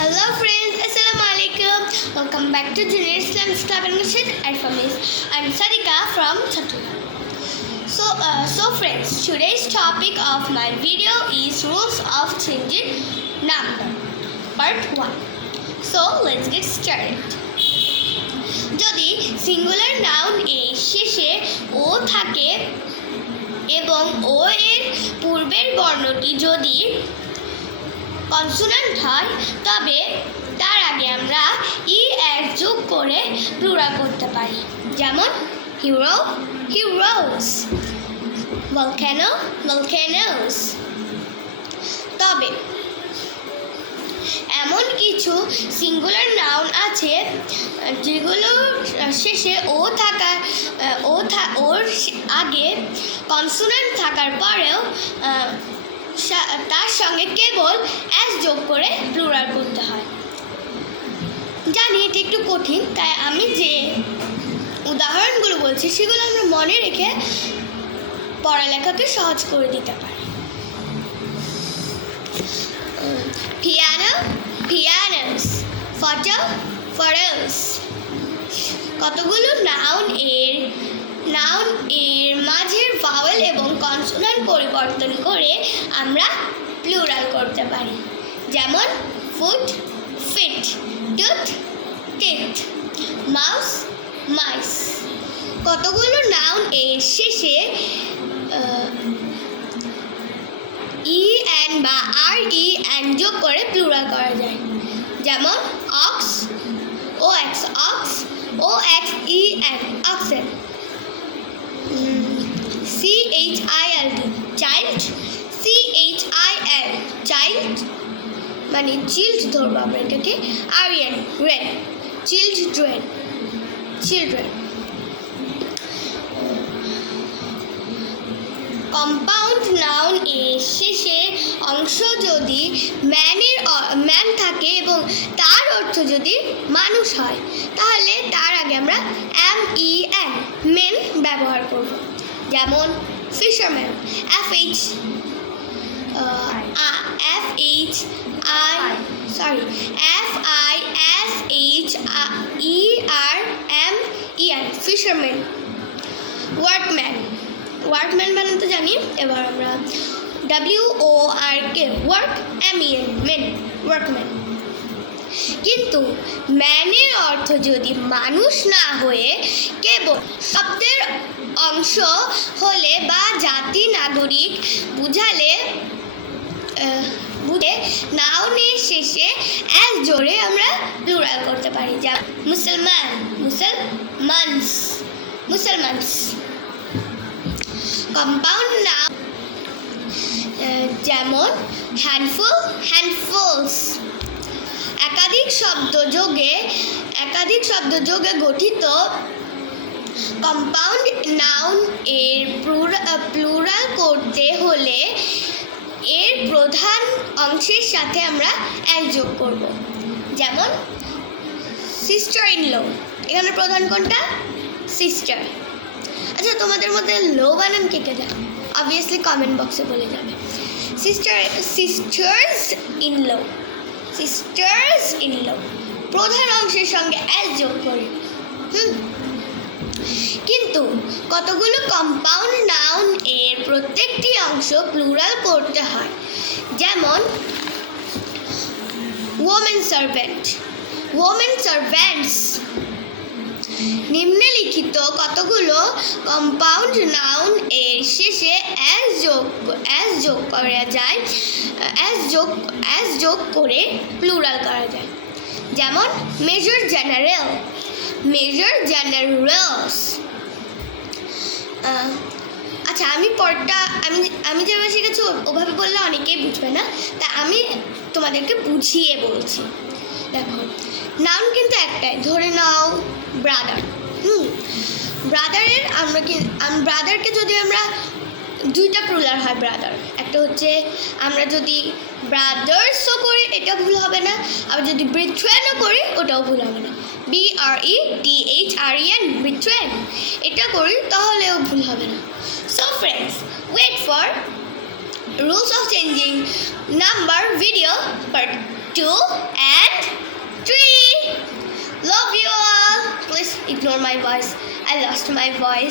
Hello friends, Assalamualaikum. Welcome back to Junior Islam Club and Masjid Al-Famis. I'm Sadika from Chattogram. So friends, today's topic of my video is rules of changing number, part 1. So let's get started. যদি singular noun এর শেষে ও থাকে এবং ও এর পূর্বের বর্ণটি যদি consonant হয় তবে তার আগে আমরা এস যোগ করে প্লুরাল করতে পারি, যেমন হিরো হিরোস, ভলক্যানো ভলক্যানোস। তবে এমন কিছু সিঙ্গুলার নাউন আছে যেগুলো শেষে ওর আগে কনসোনান্ট থাকার পরেও তার সঙ্গে কেবল এস যোগ করে প্লুরাল করতে হয়। জানি এটা একটু কঠিন, তাই আমি যে উদাহরণগুলো বলছি সেগুলো আমরা মনে রেখে পড়ালেখাকে সহজ করে দিতে পারি। Piano pianos, photo photos. কতগুলো নাউন এর মাঝের ভাওয়েল এবং কনসোনান্ট পরিবর্তন করে আমরা প্লুরাল করতে পারি, যেমন foot fit, tooth teeth, mouse মাইস। কতগুলো নাউন এর শেষে en বা ren যোগ করে প্লুরাল করা যায়, যেমন ox ox ox oxen oxen, child child chil child মানে চিল্ড ধরবো আমরা এটাকে, আরিয়ান রেন চিলড্রেন চিলড্রেন। কম্পাউন্ড নাউন এর শেষে অংশ যদি ম্যান থাকে এবং তার অর্থ যদি মানুষ হয় তাহলে তার আগে আমরা men মেন ব্যবহার করব, যেমন ফিশারম্যান FISHERMAN ফিশারম্যান। ওয়ার্কম্যান বানাতে জানি, এবার আমরা WORK ওয়ার্ক MEN ওয়ার্কম্যান। কিন্তু ম্যানের অর্থ যদি মানুষ না হয়ে কেবল শব্দের অংশ হলে বা জাতি নাগরিক বুঝে নাউনের শেষে এস জোড়ে আমরা প্লুরাল করতে পারি, যেমন মুসলমান মুসলমানস। কম্পাউন্ড নাউন যেমন হ্যান্ডফুল হ্যান্ডফুলস। একাধিক শব্দ যোগে গঠিত কম্পাউন্ড নাউন এর প্লুরাল করতে হলে এর প্রধান অংশের সাথে আমরা এস যোগ করব, যেমন সিস্টার ইন ল। এখানে প্রধান কোনটা? সিস্টার। আচ্ছা, তোমাদের মধ্যে লো বানান কে কে জানো? অবভিয়াসলি কমেন্ট বক্সে বলে যাবে। সিস্টার্স ইন ল প্রধান অংশের সঙ্গে এস যোগ করি। কিন্তু কতগুলো কম্পাউন্ড নাউন এর প্রত্যেকটি অংশ প্লুরাল করতে হয়, যেমন ওমেন সার্ভেন্টস। নিম্নলিখিত কতগুলো কম্পাউন্ড নাউন এর শেষে এস যোগ করে প্লুরাল করা যায়, যেমন মেজর জেনারেলস। আচ্ছা, আমি যেভাবে শিখেছি ওভাবে বললে অনেকেই বুঝবে না, তা আমি তোমাদেরকে বুঝিয়ে বলছি। দেখো, নাউন কিন্তু একটাই, ধরে নাও ব্রাদার। ব্রাদারকে যদি আমরা দুইটা প্লুরাল হয় ব্রাদার, একটা হচ্ছে আমরা যদি ব্রাদার্সও করি এটা ভুল হবে না, আবার যদি ব্রিথ্রেনও করি ওটাও ভুল হবে না, BRETHREN ব্রিথ্রেন এটা করি তাহলেও ভুল হবে না। So friends, wait for rules of changing number video part 2 and ignore my voice. I lost my voice.